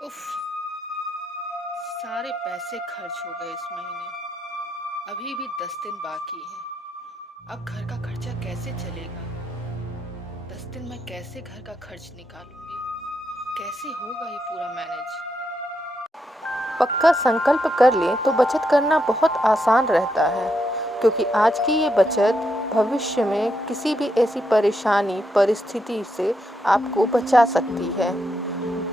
उफ! सारे पैसे खर्च हो गए इस महीने। अभी भी 10 दिन बाकी हैं। अब घर का खर्चा कैसे चलेगा? 10 दिन में कैसे घर का खर्च निकालूंगी? कैसे होगा ये पूरा मैनेज? पक्का संकल्प कर लें तो बचत करना बहुत आसान रहता है, क्योंकि आज की ये बचत भविष्य में किसी भी ऐसी परेशानी परिस्थिति से आपको बचा सकती है।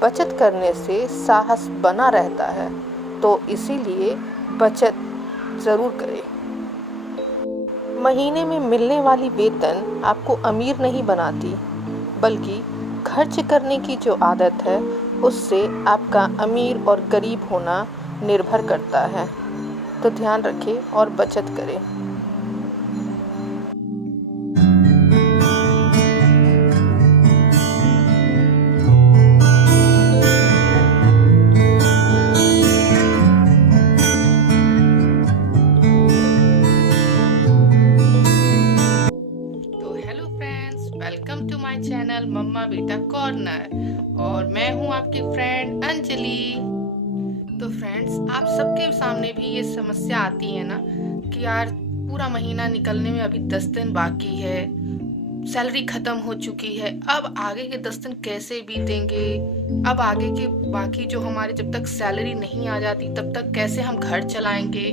बचत करने से साहस बना रहता है, तो इसीलिए बचत ज़रूर करें। महीने में मिलने वाली वेतन आपको अमीर नहीं बनाती, बल्कि खर्च करने की जो आदत है उससे आपका अमीर और गरीब होना निर्भर करता है। तो ध्यान रखें और बचत करें। तो hello friends, welcome to my channel mamma Beta corner और मैं हूँ आपकी फ्रेंड अंजलि। तो फ्रेंड्स, आप सबके सामने भी ये समस्या आती है ना कि यार पूरा महीना निकलने में अभी 10 दिन बाकी है, सैलरी खत्म हो चुकी है, अब आगे के 10 दिन कैसे बीतेंगे? अब आगे के बाकी जो हमारे जब तक सैलरी नहीं आ जाती तब तक कैसे हम घर चलाएंगे?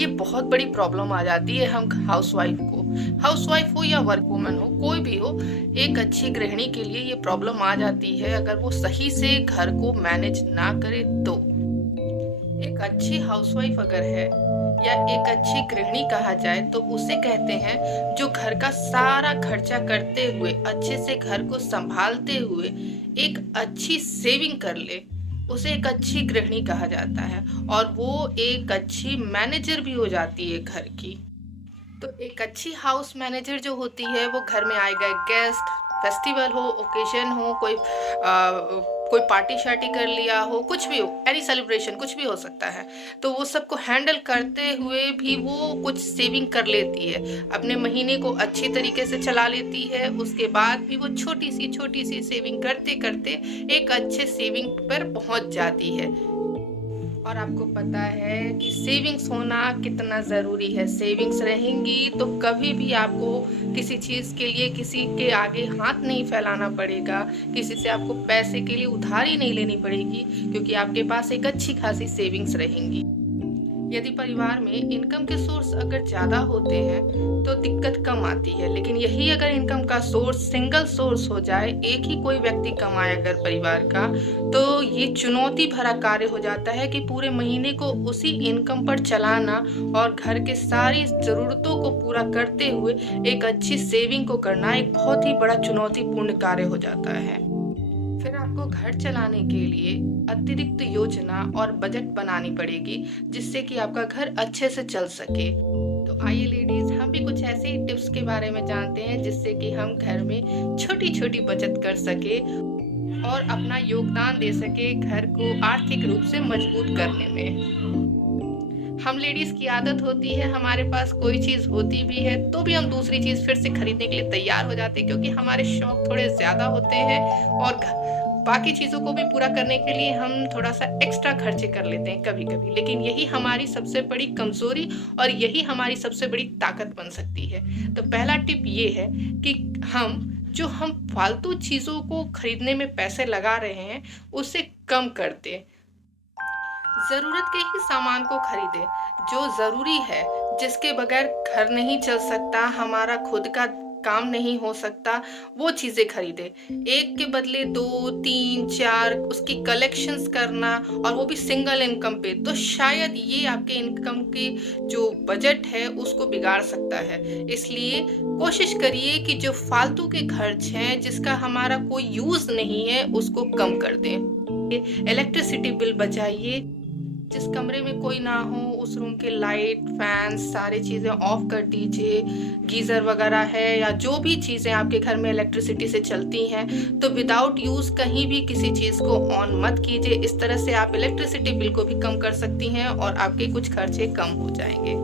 ये बहुत बड़ी प्रॉब्लम आ जाती है हम हाउसवाइफ हो या वर्क वुमन हो, कोई भी हो, एक अच्छी गृहिणी के लिए ये प्रॉब्लम आ जाती है अगर वो सही से घर को मैनेज ना करे तो। एक अच्छी हाउसवाइफ अगर है या एक अच्छी गृहिणी कहा जाए तो उसे कहते हैं जो घर का सारा खर्चा करते हुए, अच्छे से घर को संभालते हुए एक अच्छी सेविंग कर ले, उसे एक अच्छी गृहिणी कहा जाता है और वो एक अच्छी मैनेजर भी हो जाती है घर की। तो एक अच्छी हाउस मैनेजर जो होती है वो घर में आए गए गेस्ट, फेस्टिवल हो, ओकेजन हो, कोई पार्टी शार्टी कर लिया हो, कुछ भी हो, एनी सेलिब्रेशन कुछ भी हो सकता है, तो वो सबको हैंडल करते हुए भी वो कुछ सेविंग कर लेती है, अपने महीने को अच्छी तरीके से चला लेती है। उसके बाद भी वो छोटी सी सेविंग करते करते एक अच्छे सेविंग पर पहुंच जाती है। और आपको पता है कि सेविंग्स होना कितना ज़रूरी है। सेविंग्स रहेंगी तो कभी भी आपको किसी चीज़ के लिए किसी के आगे हाथ नहीं फैलाना पड़ेगा, किसी से आपको पैसे के लिए उधारी नहीं लेनी पड़ेगी, क्योंकि आपके पास एक अच्छी खासी सेविंग्स रहेंगी। यदि परिवार में इनकम के सोर्स अगर ज़्यादा होते हैं तो दिक्कत कम आती है, लेकिन यही अगर इनकम का सोर्स सिंगल सोर्स हो जाए, एक ही कोई व्यक्ति कमाए अगर परिवार का, तो ये चुनौती भरा कार्य हो जाता है कि पूरे महीने को उसी इनकम पर चलाना और घर के सारी ज़रूरतों को पूरा करते हुए एक अच्छी सेविंग को करना एक बहुत ही बड़ा चुनौतीपूर्ण कार्य हो जाता है। फिर आपको घर चलाने के लिए अतिरिक्त योजना और बजट बनानी पड़ेगी, जिससे कि आपका घर अच्छे से चल सके। तो आइए लेडीज, हम भी कुछ ऐसे ही टिप्स के बारे में जानते हैं जिससे कि हम घर में छोटी छोटी बचत कर सके और अपना योगदान दे सके घर को आर्थिक रूप से मजबूत करने में। हम लेडीज की आदत होती है, हमारे पास कोई चीज होती भी है तो भी हम दूसरी चीज फिर से खरीदने के लिए तैयार हो जाते हैं, क्योंकि हमारे शौक थोड़े ज्यादा होते हैं और बाकी चीजों को भी पूरा करने के लिए हम थोड़ा सा एक्स्ट्रा खर्चे कर लेते हैं कभी कभी। लेकिन यही हमारी सबसे बड़ी कमजोरी और यही हमारी सबसे बड़ी ताकत बन सकती है। तो पहला टिप ये है कि हम फालतू चीजों को खरीदने में पैसे लगा रहे हैं उसे कम कर दें। ज़रूरत के ही सामान को खरीदें, जो ज़रूरी है, जिसके बगैर घर नहीं चल सकता, हमारा खुद का काम नहीं हो सकता, वो चीज़ें खरीदें। एक के बदले 2, 3, 4 उसकी कलेक्शंस करना, और वो भी सिंगल इनकम पे, तो शायद ये आपके इनकम की जो बजट है उसको बिगाड़ सकता है। इसलिए कोशिश करिए कि जो फालतू के खर्च हैं, जिसका हमारा कोई यूज़ नहीं है, उसको कम कर दें। इलेक्ट्रिसिटी बिल बचाइए। जिस कमरे में कोई ना हो उस रूम के लाइट, फैन, सारी चीज़ें ऑफ कर दीजिए। गीज़र वगैरह है या जो भी चीज़ें आपके घर में इलेक्ट्रिसिटी से चलती हैं, तो विदाउट यूज़ कहीं भी किसी चीज़ को ऑन मत कीजिए। इस तरह से आप इलेक्ट्रिसिटी बिल को भी कम कर सकती हैं और आपके कुछ खर्चे कम हो जाएंगे।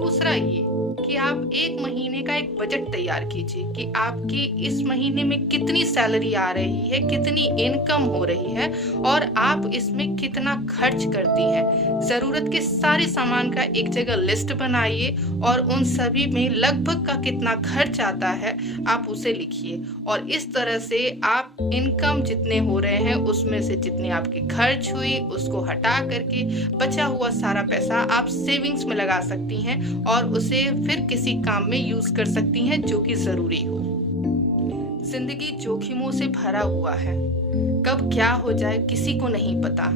दूसरा ये कि आप 1 महीने का एक बजट तैयार कीजिए कि आपकी इस महीने में कितनी सैलरी आ रही है, कितनी इनकम हो रही है और आप इसमें कितना खर्च करती हैं। ज़रूरत के सारे सामान का एक जगह लिस्ट बनाइए और उन सभी में लगभग का कितना खर्च आता है आप उसे लिखिए और इस तरह से आप इनकम जितने हो रहे हैं उसमें से जितनी आपकी खर्च हुई उसको हटा करके बचा हुआ सारा पैसा आप सेविंग्स में लगा सकती हैं और उसे फिर किसी काम में यूज कर सकती हैं जो कि जरूरी हो। जिंदगी जोखिमों से भरा हुआ है, कब क्या हो जाए किसी को नहीं पता।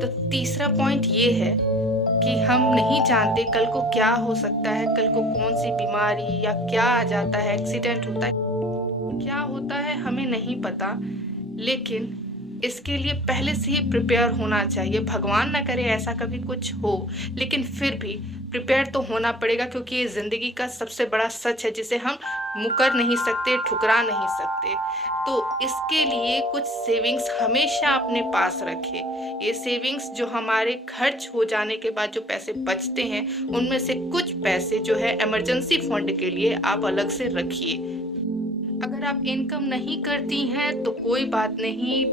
तो तीसरा पॉइंट ये है कि हम नहीं जानते कल को क्या हो सकता है, कल को कौन सी बीमारी या क्या आ जाता है, एक्सीडेंट होता है, क्या होता है हमें नहीं पता, लेकिन इसके लिए पहले से ही प्रिपेयर होना चाहिए। भगवान ना करे ऐसा कभी कुछ हो, लेकिन फिर भी प्रिपेयर तो होना पड़ेगा क्योंकि ये ज़िंदगी का सबसे बड़ा सच है जिसे हम मुकर नहीं सकते, ठुकरा नहीं सकते। तो इसके लिए कुछ सेविंग्स हमेशा अपने पास रखें। ये सेविंग्स जो हमारे खर्च हो जाने के बाद जो पैसे बचते हैं उनमें से कुछ पैसे जो है इमरजेंसी फंड के लिए आप अलग से रखिए। अगर आप इनकम नहीं करती हैं तो कोई बात नहीं,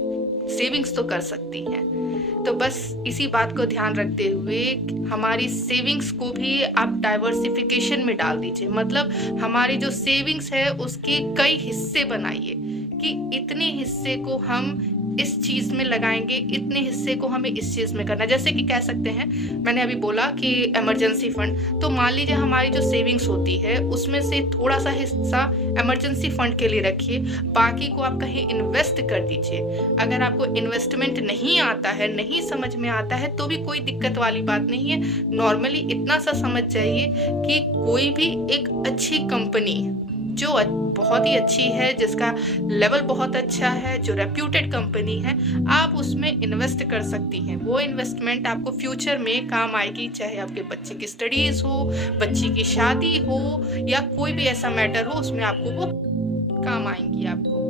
सेविंग्स तो कर सकती हैं। तो बस इसी बात को ध्यान रखते हुए हमारी सेविंग्स को भी आप डाइवर्सिफिकेशन में डाल दीजिए। मतलब हमारी जो सेविंग्स है उसके कई हिस्से बनाइए कि इतने हिस्से को हम इस चीज में लगाएंगे, इतने हिस्से को हमें इस चीज में करना। जैसे कि कह सकते हैं, मैंने अभी बोला कि इमरजेंसी फंड, तो मान लीजिए हमारी जो सेविंग्स होती है उसमें से थोड़ा सा हिस्सा इमरजेंसी फंड के लिए रखिए, बाकी को आप कहीं इन्वेस्ट कर दीजिए। अगर आपको इन्वेस्टमेंट नहीं आता है, नहीं समझ में आता है तो भी कोई दिक्कत वाली बात नहीं है। नॉर्मली इतना सा समझ जाइए कि कोई भी एक अच्छी कंपनी जो बहुत ही अच्छी है, जिसका लेवल बहुत अच्छा है, जो रेप्यूटेड कंपनी है, आप उसमें इन्वेस्ट कर सकती हैं। वो इन्वेस्टमेंट आपको फ्यूचर में काम आएगी, चाहे आपके बच्चे की स्टडीज हो, बच्ची की शादी हो या कोई भी ऐसा मैटर हो, उसमें आपको वो काम आएंगी। आपको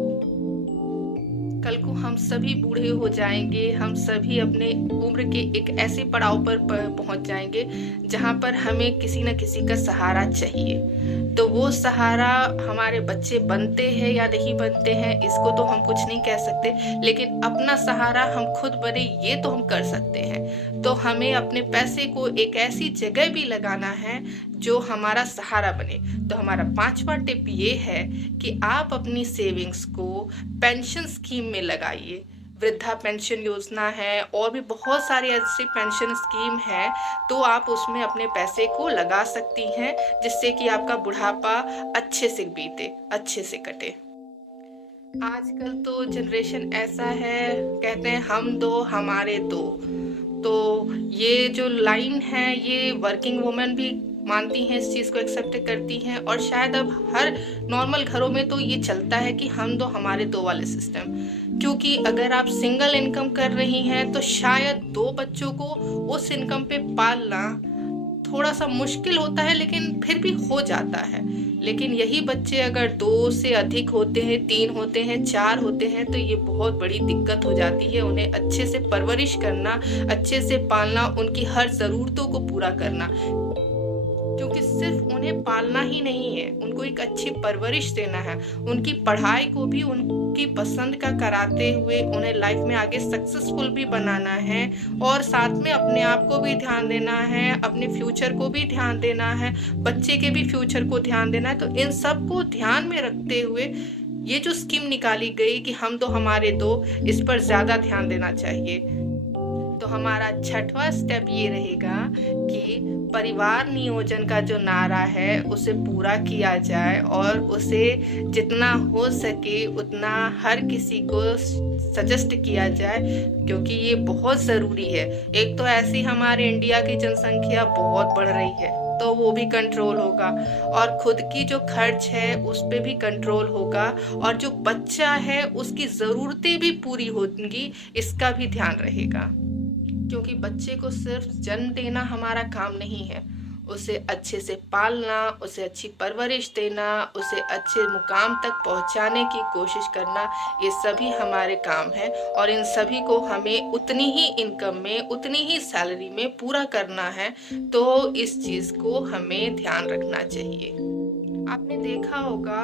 कल को हम सभी बूढ़े हो जाएंगे, हम सभी अपने उम्र के एक ऐसे पड़ाव पर पहुंच जाएंगे जहां पर हमें किसी न किसी का सहारा चाहिए। तो वो सहारा हमारे बच्चे बनते हैं या नहीं बनते हैं इसको तो हम कुछ नहीं कह सकते, लेकिन अपना सहारा हम खुद बने ये तो हम कर सकते हैं। तो हमें अपने पैसे को एक ऐसी जगह भी लगाना है जो हमारा सहारा बने। तो हमारा 5वां टिप ये है कि आप अपनी सेविंग्स को पेंशन स्कीम में लगाइए। वृद्धा पेंशन योजना है और भी बहुत सारी ऐसी पेंशन स्कीम है, तो आप उसमें अपने पैसे को लगा सकती हैं जिससे कि आपका बुढ़ापा अच्छे से बीते, अच्छे से कटे। आजकल तो जनरेशन ऐसा है, कहते हैं हम दो हमारे दो। तो ये जो लाइन है ये वर्किंग वुमेन भी मानती हैं, इस चीज़ को एक्सेप्ट करती हैं और शायद अब हर नॉर्मल घरों में तो ये चलता है कि हम दो हमारे दो वाले सिस्टम। क्योंकि अगर आप सिंगल इनकम कर रही हैं तो शायद 2 बच्चों को उस इनकम पे पालना थोड़ा सा मुश्किल होता है, लेकिन फिर भी हो जाता है। लेकिन यही बच्चे अगर 2 से अधिक होते हैं, 3 होते हैं, 4 होते हैं, तो ये बहुत बड़ी दिक्कत हो जाती है। उन्हें अच्छे से परवरिश करना, अच्छे से पालना, उनकी हर ज़रूरतों को पूरा करना, क्योंकि सिर्फ उन्हें पालना ही नहीं है, उनको एक अच्छी परवरिश देना है। उनकी पढ़ाई को भी उनकी पसंद का कराते हुए उन्हें लाइफ में आगे सक्सेसफुल भी बनाना है और साथ में अपने आप को भी ध्यान देना है, अपने फ्यूचर को भी ध्यान देना है, बच्चे के भी फ्यूचर को ध्यान देना है। तो इन सब को ध्यान में रखते हुए ये जो स्कीम निकाली गई कि हम तो हमारे दो, इस पर ज़्यादा ध्यान देना चाहिए। तो हमारा 6वां स्टेप ये रहेगा कि परिवार नियोजन का जो नारा है उसे पूरा किया जाए और उसे जितना हो सके उतना हर किसी को सजेस्ट किया जाए, क्योंकि ये बहुत ज़रूरी है। एक तो ऐसी हमारे इंडिया की जनसंख्या बहुत बढ़ रही है तो वो भी कंट्रोल होगा और खुद की जो खर्च है उस पे भी कंट्रोल होगा और जो बच्चा है उसकी ज़रूरतें भी पूरी होंगी, इसका भी ध्यान रहेगा। क्योंकि बच्चे को सिर्फ जन्म देना हमारा काम नहीं है, उसे अच्छे से पालना, उसे अच्छी परवरिश देना, उसे अच्छे मुकाम तक पहुंचाने की कोशिश करना, ये सभी हमारे काम है और इन सभी को हमें उतनी ही इनकम में, उतनी ही सैलरी में पूरा करना है। तो इस चीज़ को हमें ध्यान रखना चाहिए। आपने देखा होगा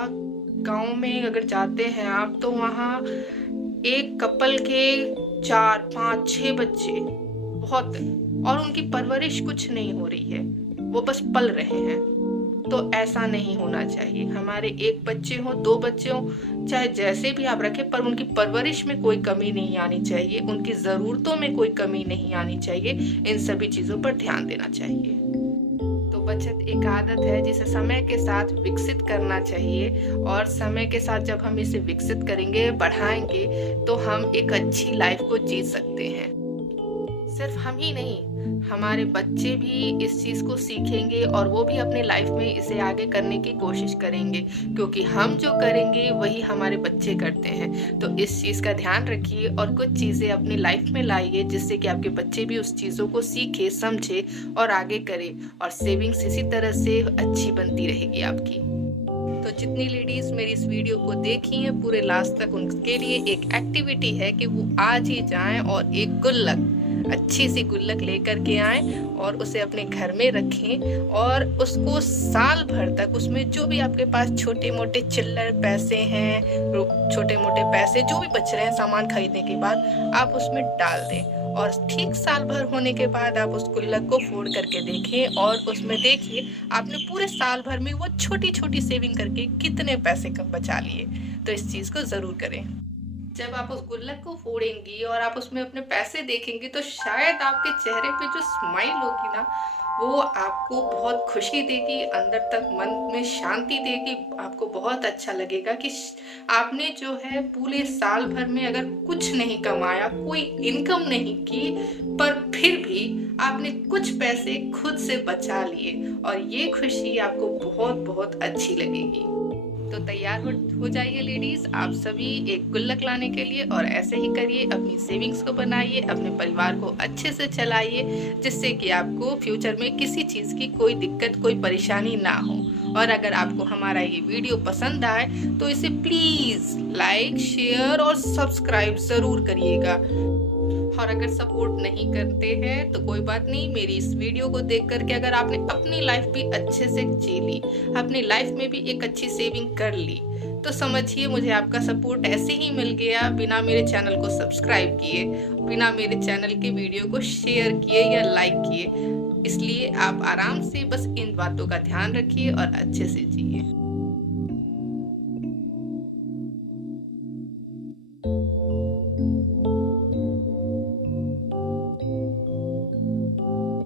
गाँव में अगर जाते हैं आप तो वहाँ एक कपल के 4, 5, 6 बच्चे बहुत, और उनकी परवरिश कुछ नहीं हो रही है, वो बस पल रहे हैं। तो ऐसा नहीं होना चाहिए। हमारे 1 बच्चे हों, 2 बच्चे हों, चाहे जैसे भी आप रखें, पर उनकी परवरिश में कोई कमी नहीं आनी चाहिए, उनकी ज़रूरतों में कोई कमी नहीं आनी चाहिए। इन सभी चीज़ों पर ध्यान देना चाहिए। तो बचत एक आदत है जिसे समय के साथ विकसित करना चाहिए, और समय के साथ जब हम इसे विकसित करेंगे, बढ़ाएंगे, तो हम एक अच्छी लाइफ को जी सकते हैं। सिर्फ हम ही नहीं, हमारे बच्चे भी इस चीज़ को सीखेंगे और वो भी अपने लाइफ में इसे आगे करने की कोशिश करेंगे, क्योंकि हम जो करेंगे वही हमारे बच्चे करते हैं। तो इस चीज़ का ध्यान रखिए और कुछ चीज़ें अपनी लाइफ में लाइए जिससे कि आपके बच्चे भी उस चीज़ों को सीखे, समझे और आगे करे, और सेविंग्स इसी तरह से अच्छी बनती रहेगी आपकी। तो जितनी लेडीज़ मेरी इस वीडियो को देखी हैं पूरे लास्ट तक, उनके लिए एक एक्टिविटी है कि वो आज ही जाएं और एक गुल्लक, अच्छी सी गुल्लक लेकर के आएं और उसे अपने घर में रखें, और उसको साल भर तक उसमें जो भी आपके पास छोटे मोटे चिल्लर पैसे हैं, छोटे मोटे पैसे जो भी बच रहे हैं सामान खरीदने के बाद, आप उसमें डाल दें। और ठीक साल भर होने के बाद आप उस गुल्लक को फोड़ करके देखें और उसमें देखिए आपने पूरे साल भर में वो छोटी छोटी सेविंग करके कितने पैसे कब बचा लिए। तो इस चीज़ को ज़रूर करें। जब आप उस गुल्लक को फोड़ेंगी और आप उसमें अपने पैसे देखेंगी, तो शायद आपके चेहरे पे जो स्माइल होगी ना, वो आपको बहुत खुशी देगी, अंदर तक मन में शांति देगी। आपको बहुत अच्छा लगेगा कि आपने जो है पूरे साल भर में अगर कुछ नहीं कमाया, कोई इनकम नहीं की, पर फिर भी आपने कुछ पैसे खुद से बचा लिए, और ये खुशी आपको बहुत बहुत अच्छी लगेगी। तो तैयार हो जाइए लेडीज़, आप सभी एक गुल्लक लाने के लिए, और ऐसे ही करिए, अपनी सेविंग्स को बनाइए, अपने परिवार को अच्छे से चलाइए, जिससे कि आपको फ्यूचर में किसी चीज़ की कोई दिक्कत, कोई परेशानी ना हो। और अगर आपको हमारा ये वीडियो पसंद आए तो इसे प्लीज़ लाइक, शेयर और सब्सक्राइब ज़रूर करिएगा। और अगर सपोर्ट नहीं करते हैं तो कोई बात नहीं, मेरी इस वीडियो को देख करके अगर आपने अपनी लाइफ भी अच्छे से जी ली, अपनी लाइफ में भी एक अच्छी सेविंग कर ली, तो समझिए मुझे आपका सपोर्ट ऐसे ही मिल गया, बिना मेरे चैनल को सब्सक्राइब किए, बिना मेरे चैनल के वीडियो को शेयर किए या लाइक किए। इसलिए आप आराम से बस इन बातों का ध्यान रखिए और अच्छे से जिए।